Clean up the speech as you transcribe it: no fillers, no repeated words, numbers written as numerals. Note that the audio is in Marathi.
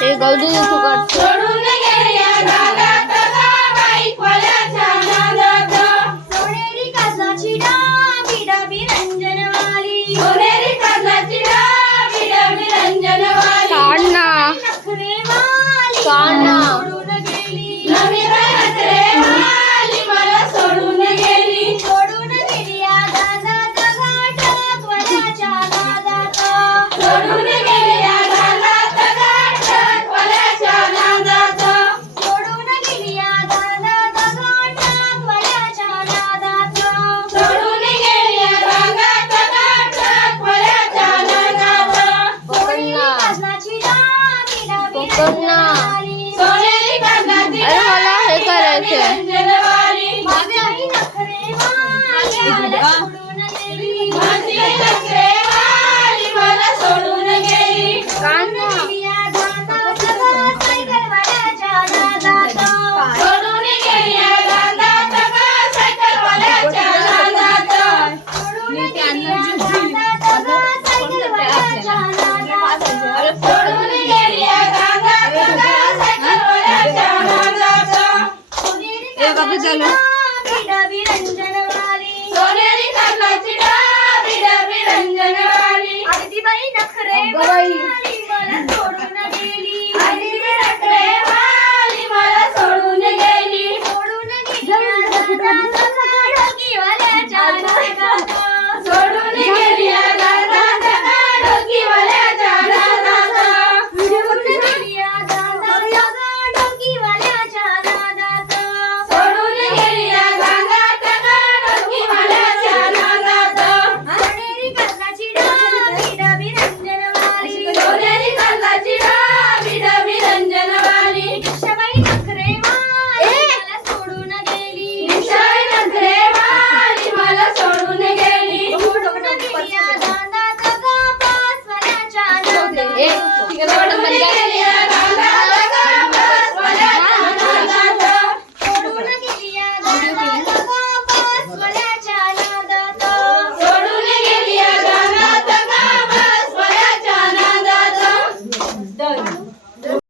हे गौरी फुकट सोडून गेल्या नादात ग बाईकवाल्याच्या नादात. सोनेरी काजळाची डाबी डाबी रंजनवाली. सोनेरी काजळाची डाबी डाबी रंजनवाली. काढ ना नखरेवाली काढ ना. सोडून गेली. नवी नखरेवाली मला सोडून गेली. सोडून गेली या दादात गाठकवाल्याच्या नादात. सोडून गेल्या नादात ग ट्रकवाल्याच्या नादात. सोडून गेली या दादात गाठकवाल्याच्या नादात. सोडून गेल्या नादात ग ट्रकवाल्याच्या नादात. पकड ना काजळाची डाबी डाबी पकड ना. रंजनवाली. सोनेरी काजळाची अरे मला हे डाबी करायचंय. रंजनवाली. माझी नखरेवाली मला सोडून गेली. माझी नखरेवाली मला सोडून गेली. काढ ना. या दादात सायकलवाल्याच्या नादात. सोडून गेल्या नादात ग सायकलवाल्याच्या नादात. सोडून गेली या दादात सायकलवाल्याच्या नादात. सोडून गेल्या नादात ग सायकलवाल्याच्या नादात. ए बाबा चालू. डाबी डाबी रंजनवाली. सोनेरी काजळाची डाबी डाबी रंजनवाली. आरतीबाई अगं बाई. नखरेवाली